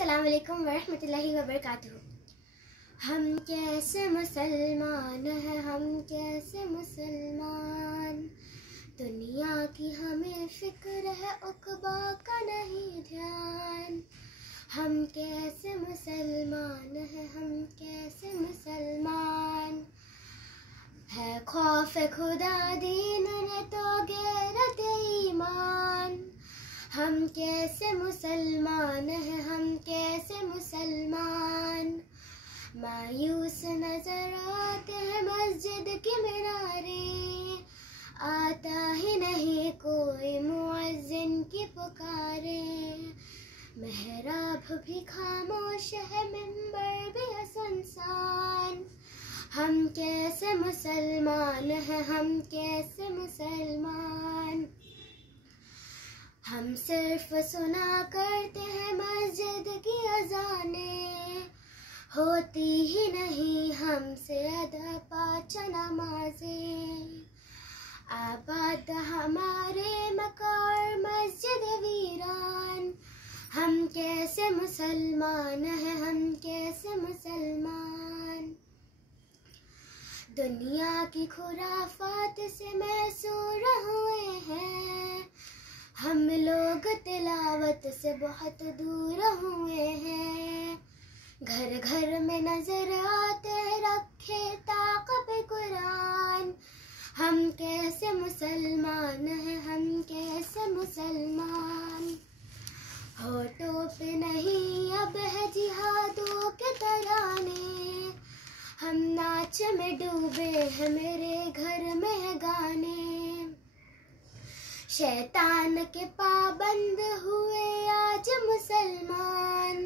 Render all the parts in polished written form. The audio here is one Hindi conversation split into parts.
अस्सलाम वालेकुम वरहमतुल्लाहि वबरकातुहू। हम कैसे मुसलमान हैं, हम कैसे मुसलमान। दुनिया की हमें फिक्र है, उक़बा का नहीं ध्यान। हम कैसे मुसलमान हैं, हम कैसे मुसलमान। है खौफ खुदा दीन ने तो गैरत ईमान। हम कैसे मुसलमान हैं, हम कैसे मुसलमान। मायूस नजर आते हैं मस्जिद के मीनारे, आता ही नहीं कोई मुअज्जिन की पुकारे। मेहराब भी खामोश है, मिंबर भी है सुनसान। हम कैसे मुसलमान हैं, हम कैसे मुसलमान। हम सिर्फ सुना करते हैं मस्जिद की अज़ानें, होती ही नहीं हमसे अदा पाँच नमाज़ें। आबाद हमारे मकार मस्जिद वीरान। हम कैसे मुसलमान हैं, हम कैसे मुसलमान। दुनिया की खुराफात से मैसूर हुए हैं, हम लोग तिलावत से बहुत दूर हुए हैं। घर घर में नजर आते हैं रखे ताक़ब कुरान। हम कैसे मुसलमान हैं, हम कैसे मुसलमान। होठों पे नहीं अब है जिहादों के तराने, हम नाच में डूबे हैं, मेरे घर में है गाने। शैतान के पाबंद हुए आज मुसलमान।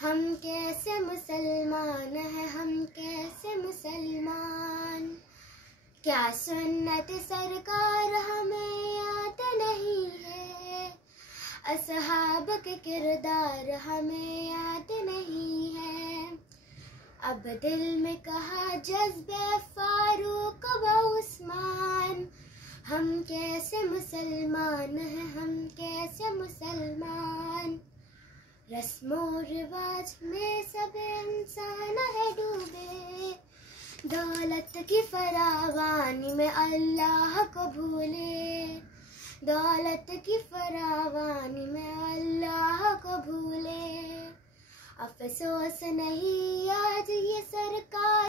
हम कैसे मुसलमान हैं, हम कैसे मुसलमान। क्या सुन्नत सरकार हमें याद नहीं है, असहाब के किरदार हमें याद नहीं है। अब दिल में कहा जज्बे फारूक व उस्मान। हम कैसे मुसलमान हैं, हम कैसे मुसलमान। रस्मो रिवाज में सब इंसान है डूबे, दौलत की फरावानी में अल्लाह को भूले। दौलत की फरावानी में अल्लाह को भूले। अफसोस नहीं आज ये सरकार